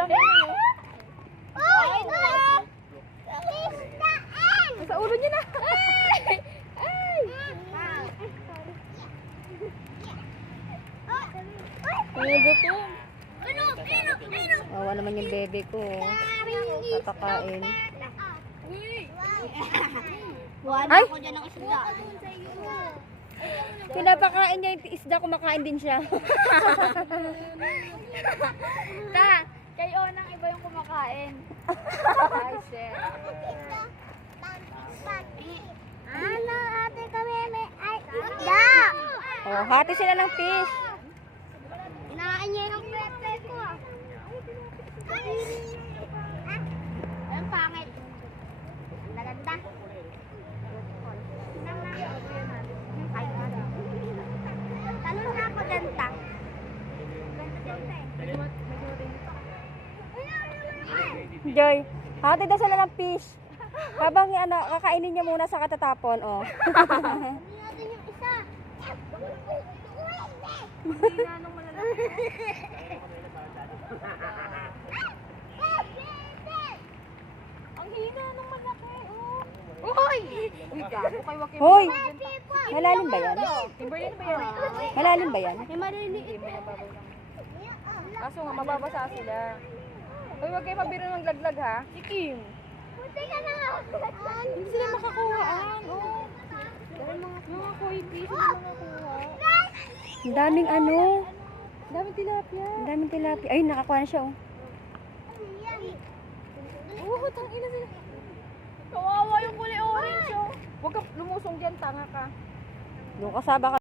lang yan eh. Ay, na! Sa ulo niya na. Ay, gutom. Wawa naman yung bebe ko. Tatakain. Ay! Ako dyan ng isda. Pinapakain niya yung isda, kumakain din siya. Ta, kay Onang iba yung kumakain. Ay, shit. Ano, ate kami may isda. Oh, hati sila ng fish. Inain niya yung pepe ko. Ang pangit. Naganda. Talon na ako ganta. Joy, hati daw sila ng fish. Habang ano, kakainin niya muna sa katatapon, oh. Hindi natin yung isa. Ang hina nung malaki, oh. Uy! Uy, gago kayo, wag kayo. Hoy, malalim ba yan? Timberlane ba yan? Malalim ba yan? May mariniit. Kaso nga, mababasa sila. Uy, wag kayo mabiro ng laglag, ha? Si Kim. Buti ka na nga. Hindi sila makakuhaan, oh. Mga koi fish, hindi makakuha. Ang daming ano. Daming tilapia. Ang daming tilapia. Ay, nakakuha na siya, oh. Oo, tangina sila. Kawawa yung kulay orange, oh. Huwag ka lumusong dyan, tanga ka. Doon kasaba ka.